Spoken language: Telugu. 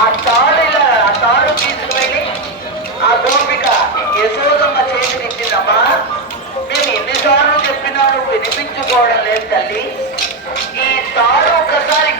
ఆ తాడు తీసుకువెళ్ళి ఆ గోపిక యశోదమ్మ చేతికి ఇచ్చిందమ్మా. మేము ఎన్నిసార్లు చెప్పినా నువ్వు వినిపించుకోవడం లేదు తల్లి. ఈ తాడు ఒక్కసారి